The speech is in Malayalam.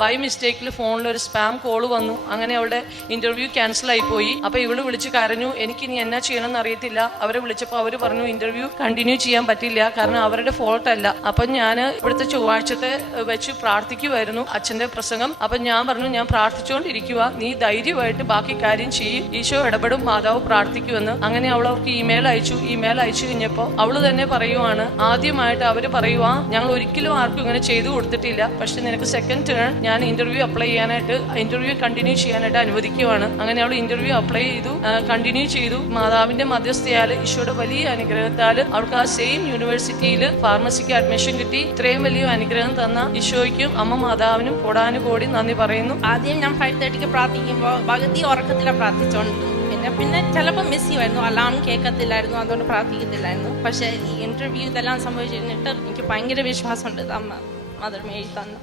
ബൈ മിസ്റ്റേക്കിൽ ഫോണിൽ ഒരു സ്പാം കോൾ വന്നു. അങ്ങനെ അവളുടെ ഇന്റർവ്യൂ ക്യാൻസൽ ആയി പോയി. അപ്പൊ ഇവള് വിളിച്ച് കരഞ്ഞു, എനിക്ക് ഇനി എന്നാ ചെയ്യണമെന്ന് അറിയത്തില്ല. അവരെ വിളിച്ചപ്പോൾ അവര് പറഞ്ഞു ഇന്റർവ്യൂ കണ്ടിന്യൂ ചെയ്യാൻ പറ്റില്ല, കാരണം അവരുടെ ഫോൾട്ട് അല്ല. അപ്പൊ ഞാൻ ഇവിടുത്തെ ചൊവ്വാഴ്ചത്തെ വെച്ച് പ്രാർത്ഥിക്കുമായിരുന്നു അച്ഛന്റെ പ്രസംഗം. അപ്പൊ ഞാൻ പറഞ്ഞു, ഞാൻ പ്രാർത്ഥിച്ചുകൊണ്ടിരിക്കുക, നീ ധൈര്യമായിട്ട് ബാക്കി കാര്യം ചെയ്യും, ഈശോ ഇടപെടും, മാതാവ് പ്രാർത്ഥിക്കുമെന്ന്. അങ്ങനെ അവൾ അവർക്ക് ഇമെയിൽ അയച്ചു. ഇമെയിൽ അയച്ചു കഴിഞ്ഞപ്പോൾ അവള് തന്നെ പറയുവാണ്, ആദ്യമായിട്ട് അവര് പറയുവാ, ഞങ്ങൾ ഒരിക്കലും ആർക്കും ഇങ്ങനെ ചെയ്തു കൊടുത്തിട്ടില്ല, പക്ഷെ നിനക്ക് സെക്കൻഡ് ടേൺ ഞാൻ ഇന്റർവ്യൂ അപ്ലൈ ചെയ്യാനായിട്ട്, ഇന്റർവ്യൂ കണ്ടിന്യൂ ചെയ്യാനായിട്ട് അനുവദിക്കുവാണ്. അങ്ങനെ അവൾ ഇന്റർവ്യൂ അപ്ലൈ ചെയ്തു, കണ്ടിന്യൂ ചെയ്തു. മാതാവിന്റെ മധ്യസ്ഥയാൽ, ഈശോയുടെ വലിയ അനുഗ്രഹത്താൽ അവൾക്ക് ആ സെയിം യൂണിവേഴ്സിറ്റിയിൽ ഫാർമസിക്ക് അഡ്മിഷൻ കിട്ടി. ഇത്രയും വലിയ അനുഗ്രഹം തന്ന ഈശോയ്ക്കും അമ്മ മാതാവിനും കോടാനുകോടി നന്ദി പറയുന്നു. ആദ്യം ഞാൻ 5:30 പ്രാർത്ഥിക്കുമ്പോൾ പകുതി ഉറക്കത്തിലാണ് പ്രാർത്ഥിച്ചോണ്ട്, പിന്നെ ചിലപ്പോൾ മിസ് ചെയ്യുമായിരുന്നു, അലാം കേൾക്കത്തില്ലായിരുന്നു, അതുകൊണ്ട് പ്രാർത്ഥിക്കത്തില്ലായിരുന്നു. പക്ഷെ ഈ ഇന്റർവ്യൂ ഇതെല്ലാം സംഭവിച്ചിട്ട് എനിക്ക് ഭയങ്കര വിശ്വാസമുണ്ട് അമ്മ മദർ മേരി തന്നു.